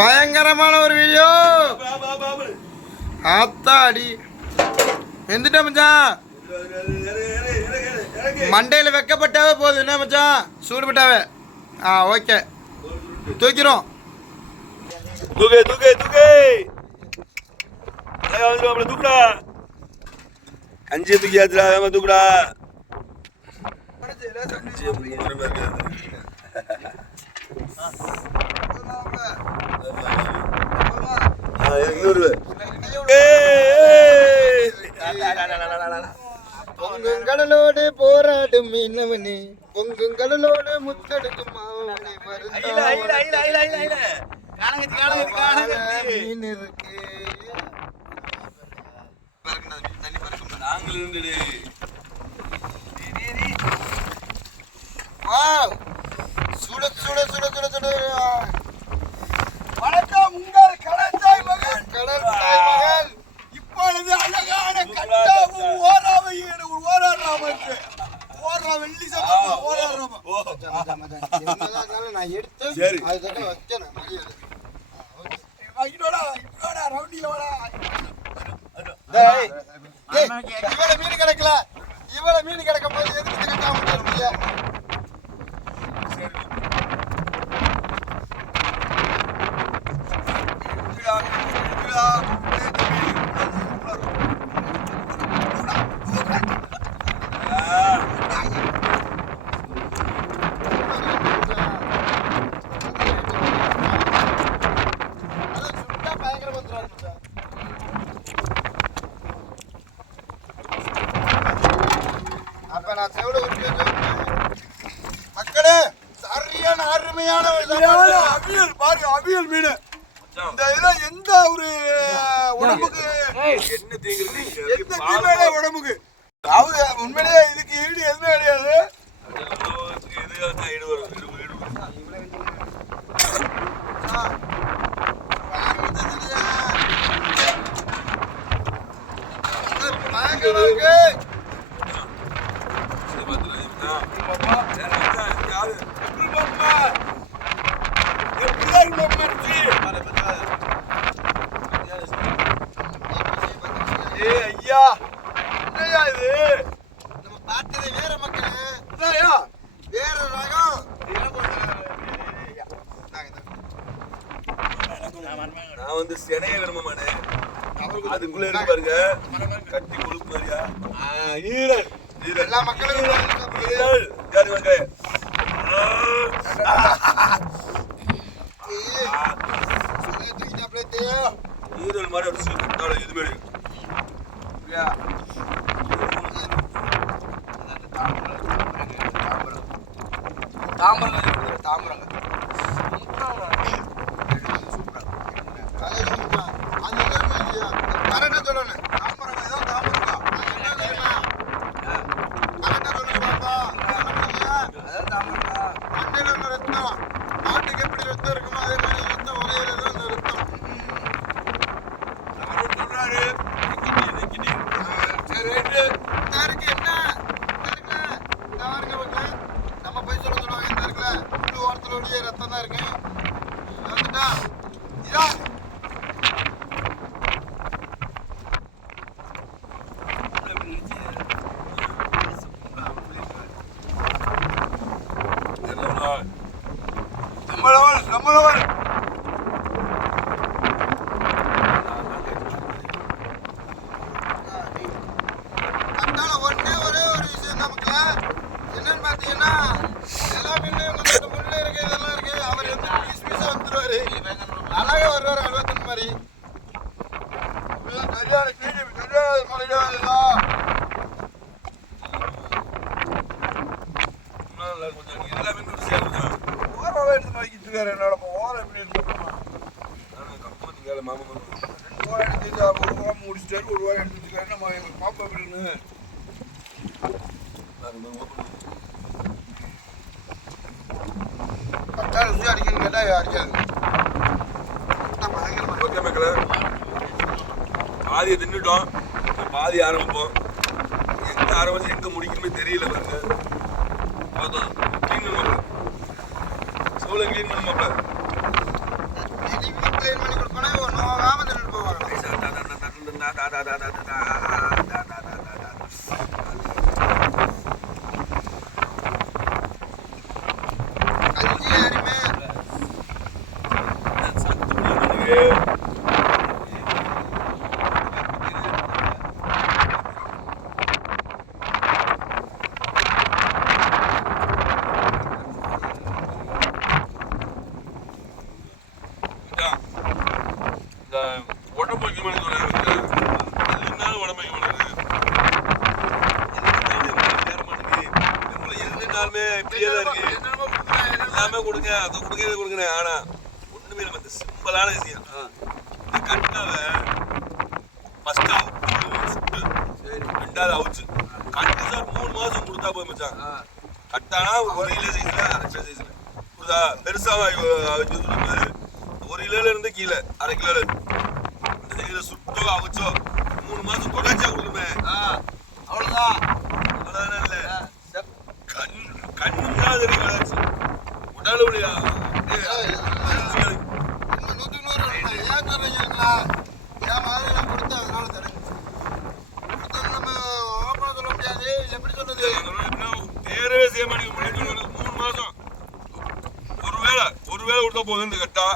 பயங்கரமான ஒரு வீடியோ. ஆத்தாடி எந்திட்ட மச்சான். மண்டையில வெக்கப்பட்டாவே போதும் என்ன மச்சான், சூடுபட்டாவே. ஓகே தூக்கிறோம். தூக்கு தூக்கு தூக்கு தூக்குடா. கஞ்சியை தூக்கி ஆச்சுடா, தூக்குடா. பொங்குங்கடலோடு போராடும் மீனவனே, பொங்குங்கடலோடு முத்தெடுக்கும் மீன் இருக்கு. சுட சுட சுட சுட சுட. வணக்கம், உங்கள் கடல் தாய் மகன். கடல் தாய் மகன் இப்பொழுது அழகான கட்டாவும் ஓராவையும் ஓராடுறாமக்கு ஓரா வெள்ளி சம்பா ஓராடுறாம. நான் எடுத்து அதுதான் வச்சேன். இவ்வளவு மீன் கிடைக்கல, இவ்வளவு மீன் கிடைக்கும் போது எதுக்கு கட்டாம முடியாது. மக்களே, சரியான அருமையான அவியல் பாரு. அவியல் மீன் இந்த இதெல்லாம் எந்த ஒரு உடம்புக்கு என்ன தீங்கு உடம்புக்கு உண்மையிலேயே இதுக்கு ஈடு எதுவுமே கிடையாது. ஐயா என்னையா இது, நம்ம பார்த்தது வேற மக்கள், வேற ரகம். நான் வந்து சென்னையை விரும்ப மாட்டேன். அதுக்குள்ள இருக்கு பாருங்க, கட்டி கொழுப்பு மாதிரியா. ஈரல் எல்லா மக்களும் ஈரல் மாதிரி ஒரு கட்டால எதுவுமே தாம்பரங்க கரெக்டா சொல்லணும். தாம்பரம் ஏதோ தாம்பரம் மண்ணில் உள்ள ரத்தம் நாட்டுக்கு எப்படி ரத்தம் இருக்குமோ அதே மாதிரி ரத்தம் உரையில தான் அந்த ரத்தம். சொல்றாரு சரி ரைட்டு இருக்கு. என்ன இருக்குல்ல நம்ம போய் சொல்லுவாங்க. இந்த இருக்குல்ல புது ஓரத்தில் ஒடிய ரத்தம் தான் இருக்கு. வந்துட்டா இதான் நம்மளவன் அதனால ஒரே ஒரு விஷயம் நமக்குல என்னன்னு பார்த்தீங்கன்னா, எல்லா மீன்லையும் கொஞ்சம் முள்ளு இருக்கு, இதெல்லாம் இருக்கு. அவர் எந்த பீஸ் பீஸா வந்துருவாரு, அழகா வருவாரு அல்வத்தன் மாதிரி. சரியான சரியான முறையில என்னோட ஓரம் எப்படி இருக்கு மாமா ஒரு வாரம் முடிச்சிட்டாரு, ஒரு வாரம் எடுத்துக்காரு. நம்ம எங்களுக்கு பாப்பா எப்படின்னு பட்டாளி ருசி அடிக்கணும்னு கேட்டா அடிக்காது. ஓகே மக்களே, பாதியை தின்னுட்டோம், பாதி ஆரம்பிப்போம். எங்க ஆரம்பிச்சு எங்க முடிக்கணுமே தெரியல பாருங்க. பார்த்தோம் கிளீன் பண்ண மாட்டேன், சோலை கிளீன் பண்ண மாட்டேன். க்ளீன் பண்ணி கொடுப்பேன்னா நோகாம தின்னுட்டு போவாங்க. கஞ்சி யாருமே உடம்பு வைக்க மாட்டேங்குது. உடம்பு வைக்க மாட்டேங்குது. எதுனாலுமே இப்படியே தான் இருக்கு. எல்லாமே கொடுங்க, அதை கொடுங்க, இதை கொடுங்க. ஆனா ஒண்ணுமே நம்ம சிம்பிளான விஷயம். இந்த கட்டாவை ஃபர்ஸ்ட் சுட்டு ரெண்டாவது அவுச்சு கட்டு சார் 3 மாசம் கொடுத்தா போய் மச்சான். கட்டானா 1 கிலோ சைஸ்ல 1/2 கிலோ சைஸ்ல கொடுத்தா பெருசா அவிச்சு கொடுக்குறது. 1 கிலோல இருந்து கீழே 1/2 கிலோல இந்த சைஸ்ல சுட்டோ அவிச்சோ 3 மாசம் தொடர்ச்சியா கொடுக்குமே. அவ்வளவுதான். அவ்வளவுதான் இல்ல கண்ணும் தான் தெரியும் வளர்ச்சி உடல் ஒளியா தேரவே செய்ய மாட்டேங்க. 3 மாசம் ஒருவேளை கொடுத்தா போதும் இந்த கட்டா.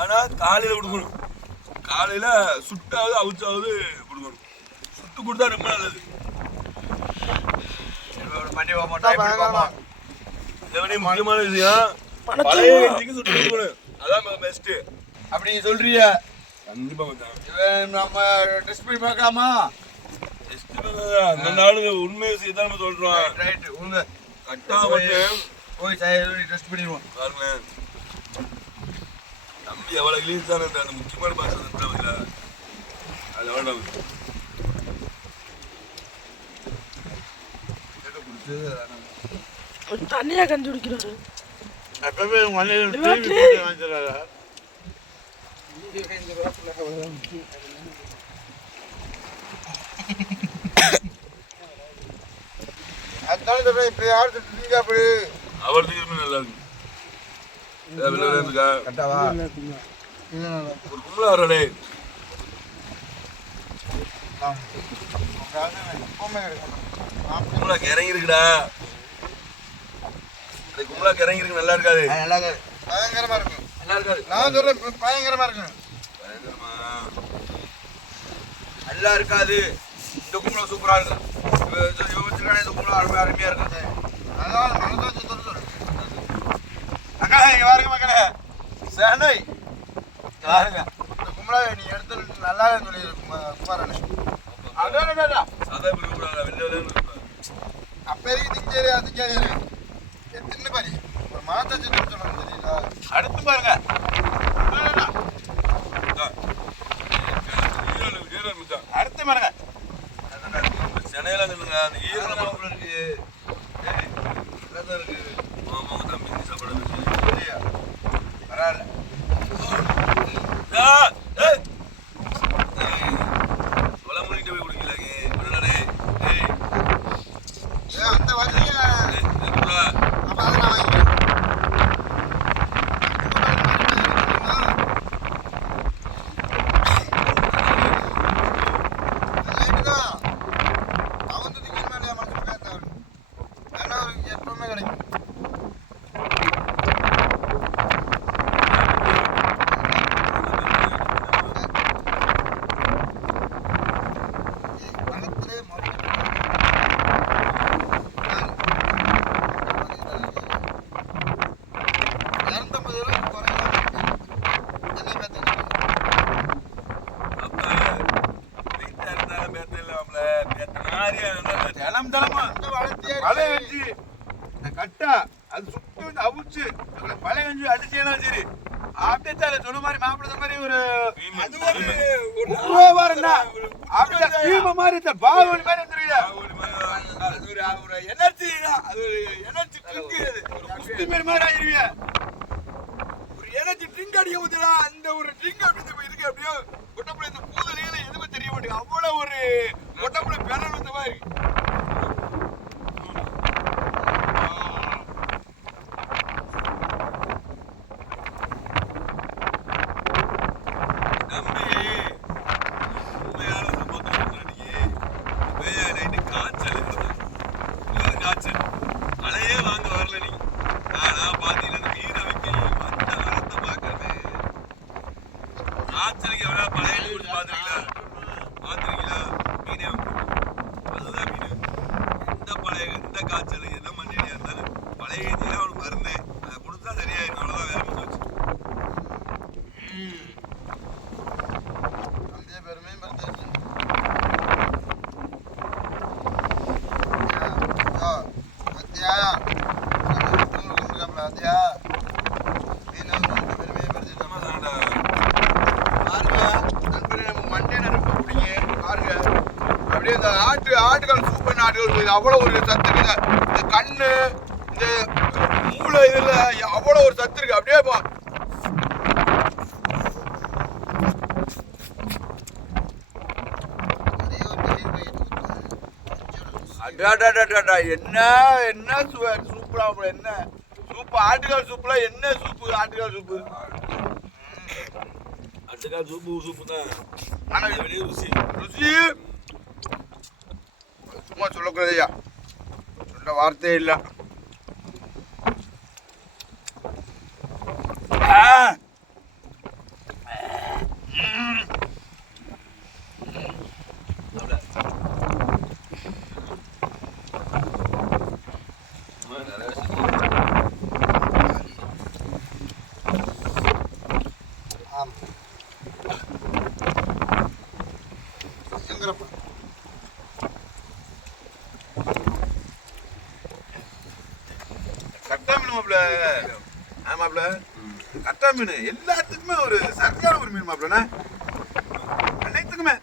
ஆனா காலையில கொடுக்கணும். காலையில சுட்டாவது அவிச்சாவது கொடுக்கணும். சுட்டு கொடுத்தா ரொம்ப நல்லது. முக்கியமான விஷயம் பழைய கஞ்சிக்கு சுட்டு கொடுக்கணும். அதான் பெஸ்ட். அப்படி சொல்றிய கண்டிப்பா நம்ம டெஸ்ட் பண்ணி பார்க்கலாமா? அந்த நாளுங்க உண்மை விஷயம் தான் நம்ம சொல்றோம். ரைட் உங்க கட்டா மட்டும் போய் டெஸ்ட் பண்ணிடுவோம். பாருங்க தம்பி எவ்வளவு கிளீஸ் தானே அந்த முக்கியமான பாசம் இருந்தாங்க. அது எவ்வளோ தண்ணியா கஞ்சி குடிக்கிறாரு. எப்பவுமே அதான் இப்படி யாரு திட்டீங்க? அப்படி அவர் தீர்ப்பு நல்லா இருக்கு. கட்டாவா ஒரு கும்பலா வரடே கும்பலாக்கு இறங்கி இருக்குடா. கும்பலாக்கு இறங்கி இருக்கு. நல்லா இருக்காது. நல்லா இருக்காது. பயங்கரமா இருக்கும். நல்லா இருக்காது. நான் சொல்றேன் பயங்கரமா இருக்கும். பயங்கரமா நல்லா இருக்காது. இந்த கும்பலா சூப்பரா இருக்கு. இந்த கும்பலா அருமையா இருக்குது. அதான் மனசு வச்சு சொல்லு. அக்கா இங்க பாருங்க மக்களே. சேனை பாருங்க. இந்த கும்பலா நீ எடுத்து நல்லா சொல்லி குமாரனே. அதான் சாதா பிரிவுடா வெள்ள அப்பேரி திங்கேரி அதுக்கேரி தின்னு பாரு. ஒரு மனசை வச்சு சொல்லணும் தெரியல. அடுத்து பாருங்க. அடுத்து பாருங்க. சென்னையில நின்னுங்க அந்த ஈரம் இருக்கு. இருக்கு. ஆமா தம்பி சாப்பிட இல்லையா? பரவாயில்ல. சொல்ல முடிக்கிட்டு போய் குடிக்கலாங்க. அந்த வண்டிய அப்ப அதை நான் வாங்கிக்கிறேன். எப்பவுமே கிடைக்கும். கட்டா அது சுட்டு அவுச்சு பழைய கஞ்சி அடிச்சேனா சரி. அப்படியே சொன்ன மாதிரி மாப்பிள்ள மாதிரி ஒரு மாதிரி பாகுபலி மாதிரி வந்துருக்கா. ஒரு எனர்ஜி அது எனர்ஜி ட்ரிங்க் மாதிரி ஆயிருவியா. ஒரு எனர்ஜி ட்ரிங்க் அடிக்க போதுடா. அந்த ஒரு ட்ரிங்க் அப்படி இருக்கு. அப்படியே ஒட்டப்புல இந்த பூதலையில எதுவுமே தெரிய மாட்டேங்குது. அவ்வளவு ஒரு ஒட்டப்புல பெறல் வந்த மாதிரி. பாருங்க அப்படியே இந்த ஆட்டுக்கால் சூப்பர் ஆட்டுக்கால் அவ்வளோ ஒரு சத்து இருக்கு. இந்த கண்ணு இந்த மூளை இதுல அவ்வளோ ஒரு சத்து இருக்கு. அப்படியே என்ன என்ன சூப்பரா என்ன சூப்பு ஆட்டுக்கால் சூப்புல என்ன சூப்பு ஆட்டுக்கால் சூப்பு ஆட்டுக்கால் சூப்பு தான். ஆனா வெளியே ருசி சும்மா சொல்லக்கூடாதையா, சொல்ல வார்த்தையே இல்லை. கட்டா மீன் மாப்பிள்ள, ஆமாப்ல கட்டா மீன் எல்லாத்துக்குமே ஒரு சரியான ஒரு மீன் மாப்பிள்ளண்ணா. அனைத்துக்குமே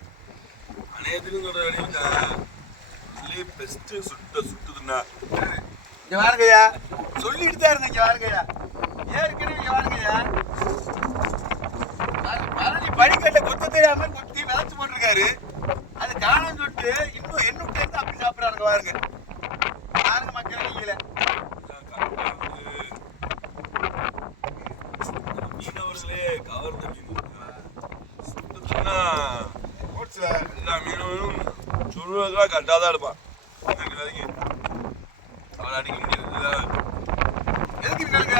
பெஸ்ட் சுட்டுதுன்னா இங்க வாருங்கய்யா, சொல்லிட்டு தான் இருந்தேன். இங்க வாருங்கய்யா, ஏற்கனவே இங்க வாருங்கய்யா. பழனி படிக்கட்டில் கொத்த தெரியாம கொத்தி விதைச்சு போட்டிருக்காரு. அது காணான்னு சொல்லிட்டு இன்னும் என்ன சேர்ந்து அப்படி சாப்பிட்றாங்க. பாருங்க பாருங்க மக்கள், நீங்களே மீனவர்களே கவர்ந்த மீன் சுட்டுதுன்னா எல்லா மீனும் சுடுவதெல்லாம் கரெக்டாக தான் இருப்பான். அவன் அடிக்க முடியாது. எதுக்கு இருக்காங்க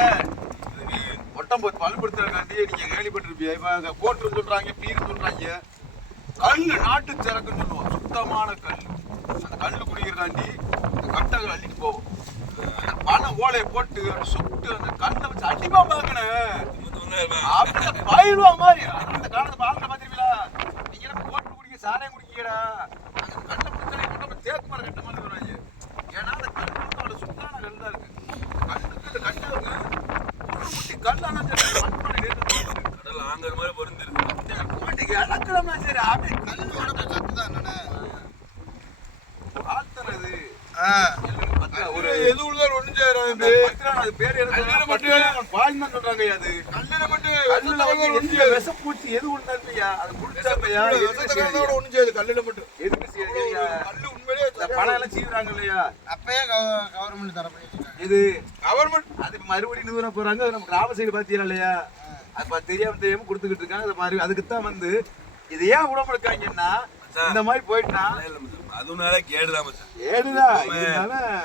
ஒட்டம் போட்டு வலுப்படுத்துறதுக்காண்டி நீங்க கேள்விப்பட்டிருப்பீங்க. இப்ப கோட்டு சொல்றாங்க, பீர் சொல்றாங்க. கல்லு நாட்டு சரக்குன்னு சொல்லுவோம், சுத்தமான கல். அந்த கல்லு குடிக்கிறதாண்டி இந்த கட்டைகள் அள்ளிட்டு போவோம். அந்த பனை ஓலையை போட்டு சுட்டு அந்த கல்லை வச்சு அடிப்பா பார்க்கணும். அப்படியே பயிலுவா மாதிரி அந்த காலத்து பாலத்தை பார்த்துருவீங்களா? நீங்க என்ன கோட்டு குடிக்க சாராயம் குடிக்கீடா, அந்த கல்லை பிடிச்சாலே கொண்டு தேக்கு மரம் கட்ட மாதிரி வருவாங்க. ஏன்னா அந்த கல் வந்து சுத்தான கல் தான் இருக்கு. கல்லுக்கு இந்த கட்டை குட்டி கல்லான கடல் ஆங்கிற மாதிரி பொருந்திருக்கு. கோட்டைக்கு இழக்கணும்னா சரி, அப்படியே கல்லோட சத்து தான் என்னன்னு வாழ்த்தனது. ஒரு எது உள்ளார் ஒண்ணு சேராது. அது பேர் பால் தான் சொல்றாங்க. அது கல்லுல மட்டும் விஷப்பூச்சி எது உண்டாருப்பையா, அது குடிச்சாப்பையா ஒண்ணு செய்யுது. கல்லுல மட்டும் எதுக்கு கல்லு உண்மையிலேயே பணம் எல்லாம் சீவுறாங்க இல்லையா? அப்பயே கவர்மெண்ட் தர இது கவர்மெண்ட் அது மறுபடியும் நிறுவனம் போறாங்க. நம்ம கிராம சைடு பாத்தீங்களா இல்லையா? அது தெரியாம கொடுத்துக்கிட்டு இருக்காங்க. அது மாதிரி அதுக்குத்தான் வந்து இது ஏன் உடம்புக்காங்கன்னா இந்த மாதிரி போயிட்டா அதுனால கேடுதான்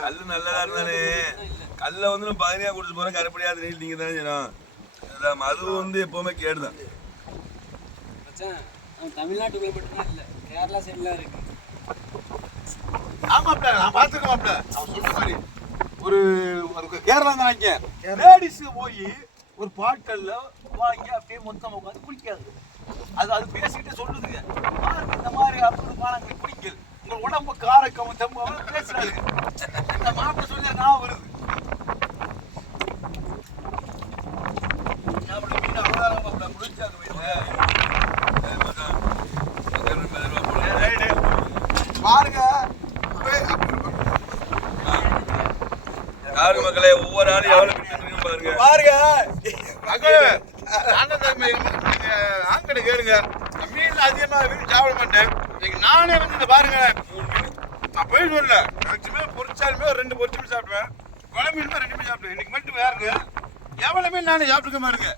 கல்லு நல்லதா இருந்தானே. கல்ல வந்து நம்ம பதினியா குடிச்சு போறோம், கருப்படியாது நீங்க தானே செய்யணும். மது வந்து எப்பவுமே கேடுதான். தமிழ்நாட்டுக்குள்ள மட்டும்தான் இல்ல, கேரளா சைட்லாம் இருக்கு. ஆமாப்ல, நான் பாத்துருக்கேன் மாப்ள. அவன் சொல்ற மாதிரி ஒரு கேரளா தான் வாங்க லேடிஸ் போய் ஒரு பாட்டல்ல வாங்கி அப்படியே மொத்தம் உட்காந்து குடிக்காது. அது பேசிக்கிட்டே சொல்லுதுங்க, இந்த மாதிரி அப்படி பானங்கள் குடிக்கல் உங்க உடம்பு காரக்கம் தம்பு பேசுறாரு. இந்த மாப்பிள்ள சொல்லி நான் வருது பாருங்க. யாரு மக்களே, ஒவ்வொரு ஆளும் எவ்வளவு பாருங்க பாருங்க மக்களே. ஆங்கட கேளுங்க, மீன் அதிகமா வீட்டு சாப்பிட மாட்டேன். நானே வந்து இந்த பாருங்க, நான் போய் சொல்லல மேக்சிமம் பொரிச்சாலுமே ஒரு 2 பொரிச்சு மீன் சாப்பிடுவேன். குழம்பு மீன் 2 மீன் சாப்பிடுவேன். இன்னைக்கு மட்டும் யாருங்க எவ்வளவு மீன் நானே சாப்பிட்டுக்க பாருங்க.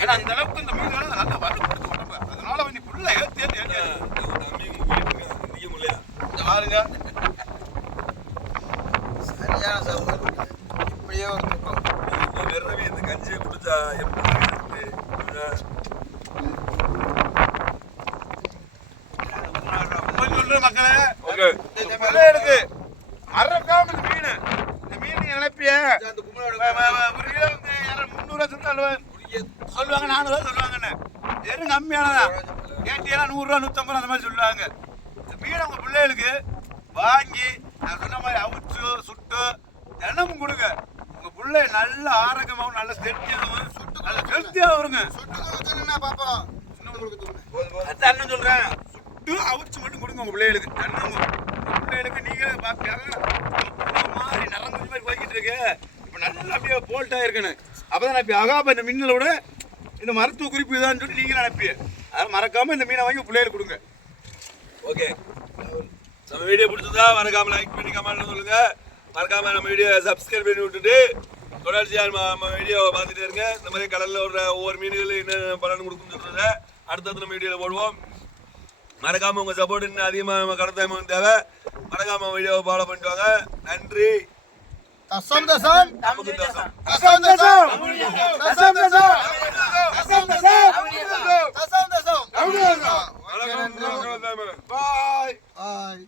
ஏன்னா அந்த அளவுக்கு இந்த மீன் நல்லா வலுப்படுத்த உடம்பு. அதனால வந்து ஃபுல்லா ஏற்றி பாருங்க. சரியான சாப்பாடு, இப்படியே ஒரு தூக்கம். வெறும் இந்த கஞ்சியை குடிச்சா எப்படி சொல்றேன் மக்களே. இருக்கு மறக்காம இந்த மீன் நினைப்பிய ஒரு கிலோ வந்து 300 சொல்லுவாங்க, 400 சொல்லுவாங்கன்னு. வெறும் கம்மியானதா கேட்டியெல்லாம் 100 ரூபா 150 அந்த மாதிரி சொல்லுவாங்க. இந்த மீன் உங்க பிள்ளைகளுக்கு வாங்கி நான் சொன்ன மாதிரி அவிச்சு சுட்டு தினமும் கொடுங்க. உங்க பிள்ளை நல்ல ஆரோக்கியமாகவும் நல்ல ஸ்டெட்டியாகவும் நல்ல ஹெல்த்தியாக வருங்க. அதான் என்ன சொல்றேன், பொரிச்சு மட்டும் கொடுங்க உங்க பிள்ளைகளுக்கு. பிள்ளைகளுக்கு நீங்க மாதிரி நரம்பு மாதிரி போய்கிட்டு இருக்கு. இப்ப நல்லா அப்படியே போல்ட்டா இருக்கணும். அப்பதான் நான் அகாப்ப இந்த மின்னலோட இந்த மருத்துவ குறிப்பு இதான்னு சொல்லி நீங்களும் அனுப்பி அதை மறக்காம இந்த மீனை வாங்கி பிள்ளைகளுக்கு கொடுங்க. ஓகே, நம்ம வீடியோ பிடிச்சதா மறக்காம லைக் பண்ணி கமெண்ட் சொல்லுங்க. மறக்காம நம்ம வீடியோ சப்ஸ்கிரைப் பண்ணி விட்டுட்டு தொடர்ச்சியா நம்ம வீடியோவை பார்த்துட்டே இருங்க. இந்த மாதிரி கடல்ல ஒரு ஒவ்வொரு மீன்கள் என்ன பலன் கொடுக்குன்னு சொல்றத அடுத்தடுத்து நம்ம வீடியோவில் போடுவோம். மறக்காம உங்க சப்போர்ட் இன்னும் அதிகமாக நம்ம கடத்தாம தேவை. மறக்காம வீடியோவை ஃபாலோ பண்ணிட்டு வாங்க. நன்றி. தசம் தசம் நமக்கு தசம். தசம் தசம் தசம் தசம் தசம் தசம் தசம் தசம். வணக்கம். பாய் பாய்.